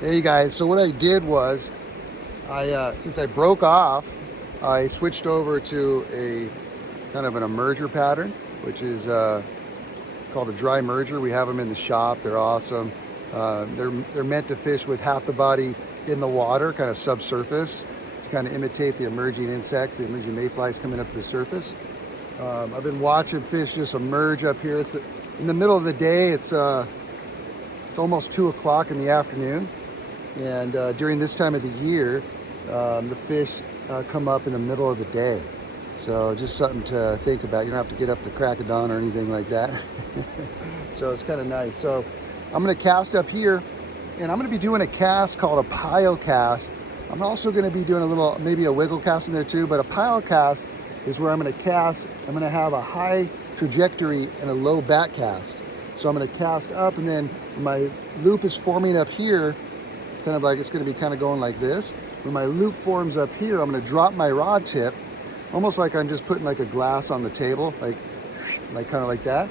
Hey guys, so what I did was, since I broke off, I switched over to a kind of an emerger pattern, which is called a dry merger. We have them in the shop. They're awesome. They're meant to fish with half the body in the water, kind of subsurface, to kind of imitate the emerging insects, the emerging mayflies coming up to the surface. I've been watching fish just emerge up here. It's in the middle of the day. It's almost 2 o'clock in the afternoon. And during this time of the year, the fish come up in the middle of the day. So just something to think about. You don't have to get up to crack of dawn or anything like that. So it's kind of nice. So I'm going to cast up here, and I'm going to be doing a cast called a Plie Cast. I'm also going to be doing a little, maybe a wiggle cast in there too, but a Plie Cast is where I'm going to cast. I'm going to have a high trajectory and a low back cast. So I'm going to cast up, and then my loop is forming up here, kind of like it's going to be kind of going like this. When my loop forms up here, I'm going to drop my rod tip, almost like I'm just putting like a glass on the table, like kind of like that.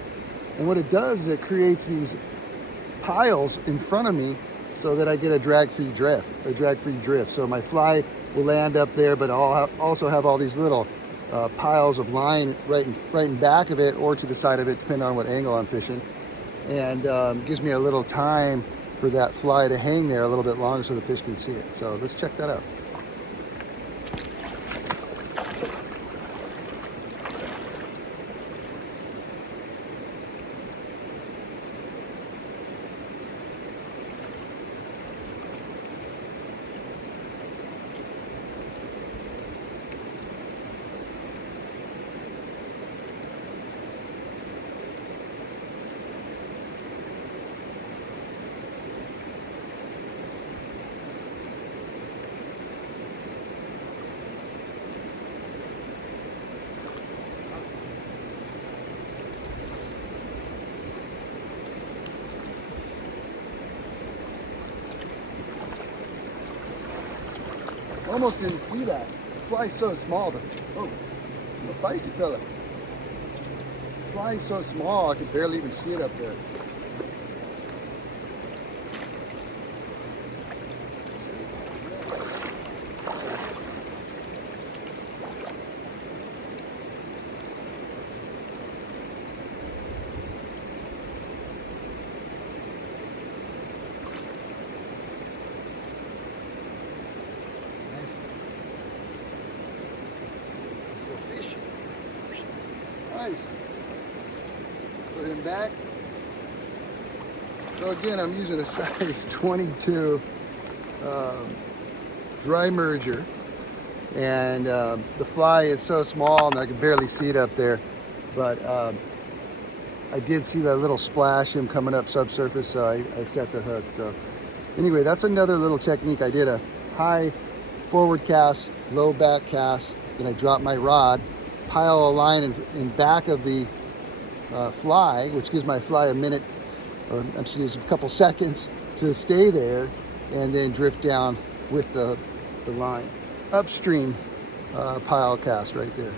And what it does is it creates these piles in front of me so that I get a drag-free drift. So my fly will land up there, but I'll also have all these little piles of line right in back of it or to the side of it, depending on what angle I'm fishing. And gives me a little time for that fly to hang there a little bit longer so the fish can see it. So let's check that out. Almost didn't see that. The fly's so small. Oh, a feisty fella. The fly's so small, I could barely even see it up there. Fish. Nice. Put him back. So again, I'm using a size 22 dry merger, and the fly is so small and I can barely see it up there, but I did see that little splash him coming up subsurface, so I set the hook. So anyway, that's another little technique. I did a high forward cast, low back cast, then I drop my rod, pile a line in back of the fly, which gives my fly a minute, or excuse me, a couple seconds to stay there, and then drift down with the line. Upstream pile cast right there.